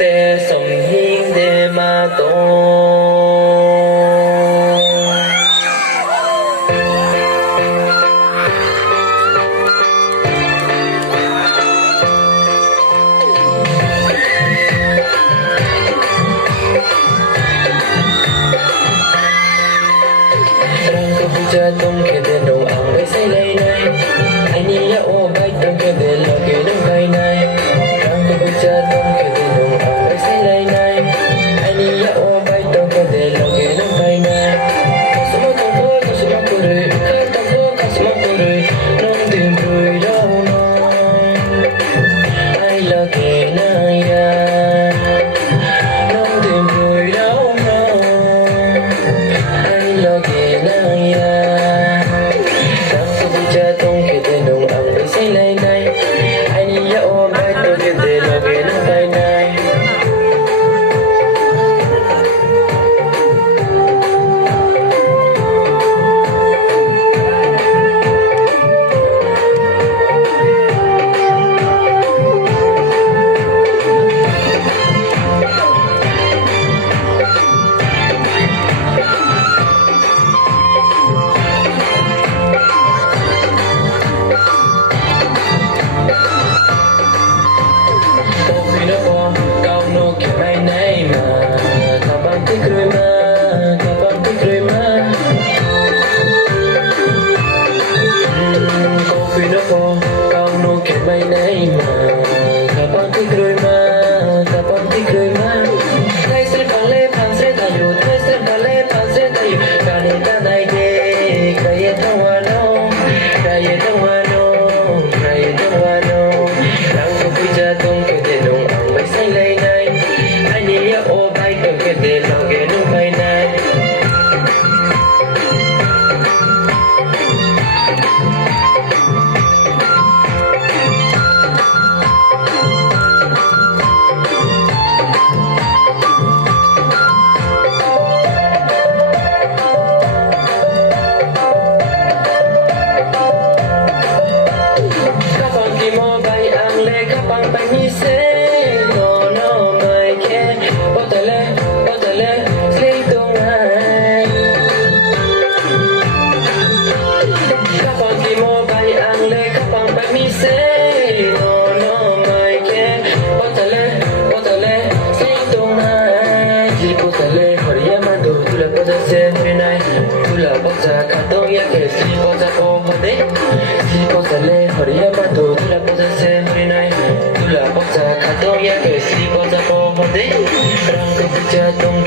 sẽ sống hình để mà tôi jatuh ke dalam angin selai nai, ini ya obat yang ke dalam kedai nai. Aku jatuh ke dalam angin selai nai, ini ya obat yang ke dalam kedai nai. Semua tahu, semua kuru, kata semua kuru, non timbul daun. I love kenaya, non timbul daun. I love kenaya. Don't